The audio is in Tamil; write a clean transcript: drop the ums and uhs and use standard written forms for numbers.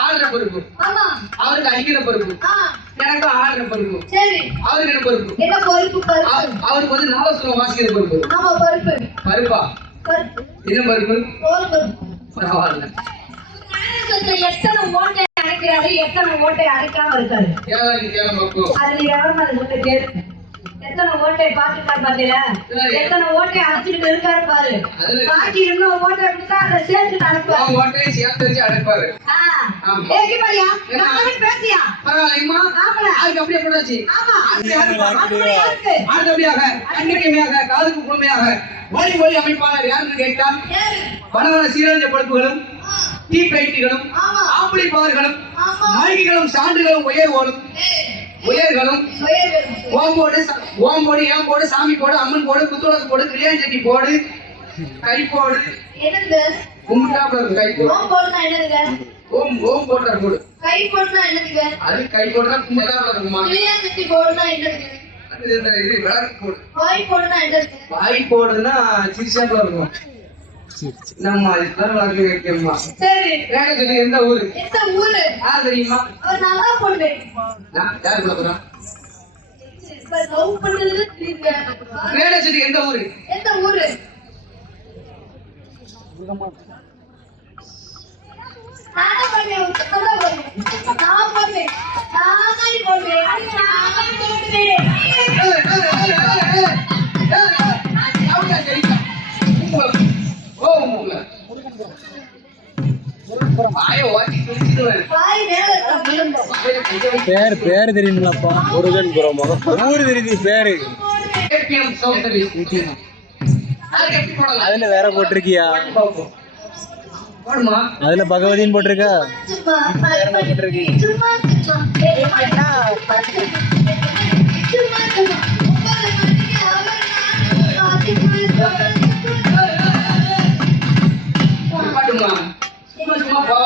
ஆடுற பொறுப்பு அவருக்கு அடிக்கிற பொறுப்பு எனக்கு ஆடுற பொறுப்பு அவருக்கு என்ன பொறுப்பு அவருக்கு வந்து நாவசனம் வாசிக்கிற பொறுப்பு பருப்பா என்ன பருப்பு பரவாயில்ல எத்தனை ஓட்டை அடைக்கிறாரு எத்தனை ஓட்டை அடைக்காம இருக்காரு அது நீங்க கேளு எத்தனை ஓட்டை பாத்துட்டாரு பாத்தீங்களா எத்தனை ஓட்டை அடைச்சிட்டு இருக்காரு பாரு பாக்கி இன்னும் ஓட்டை கொடுத்தா அதை சேர்த்து அடைப்பாரு ஓட்டையை சேர்த்து வச்சு அடைப்பாரு பேசியா பரவாயில்லைமா அதுக்கு அப்படியே போடாச்சு அடுத்தபடியாக கண்ணிக்கைமையாக காதுக்கு குழுமையாக ஒளி ஒளி அமைப்பாளர் யாருன்னு கேட்டால் வனவன சீரஞ்ச படுப்புகளும் தீப்பெட்டிகளும் ஆம்பளை பவர்களும் மளிகைகளும் சான்றுகளும் உயர்களும் ஓம்போடு ஏன் போடு சாமி போடு அம்மன் போடு குத்துளத்து போடு கிளியான் சட்டி போடு கை போடு கும்பிட்டாப்புல கை போடு ஓம் போடுற போடு கை போடுனா என்னதுங்க அது கை போடுனா கும்பிட்டாப்புல இருக்குமா கிளியான் சட்டி போடுனா என்னதுங்க அது இது விளக்கு போடு வாய் போடுனா என்னதுங்க வாய் போடுனா சிரிச்சாப்புல இருக்கும் நம்ம இதுதான் விளக்கு வைக்கணுமா சரி வேலை சொல்லி எந்த ஊரு யார் தெரியுமா நல்லா பொண்ணு யார் கூட போறா லவ் பண்றது வேலை சொல்லி எந்த ஊரு நானே பண்ணேன் நான் பண்ணேன் பேரு தெரியுங்களாப்பா முருகன் ஊரு தெரியுது பேரு அதுல வேற போட்டிருக்கியா அதுல பகவதின்னு போட்டிருக்கா சும்மா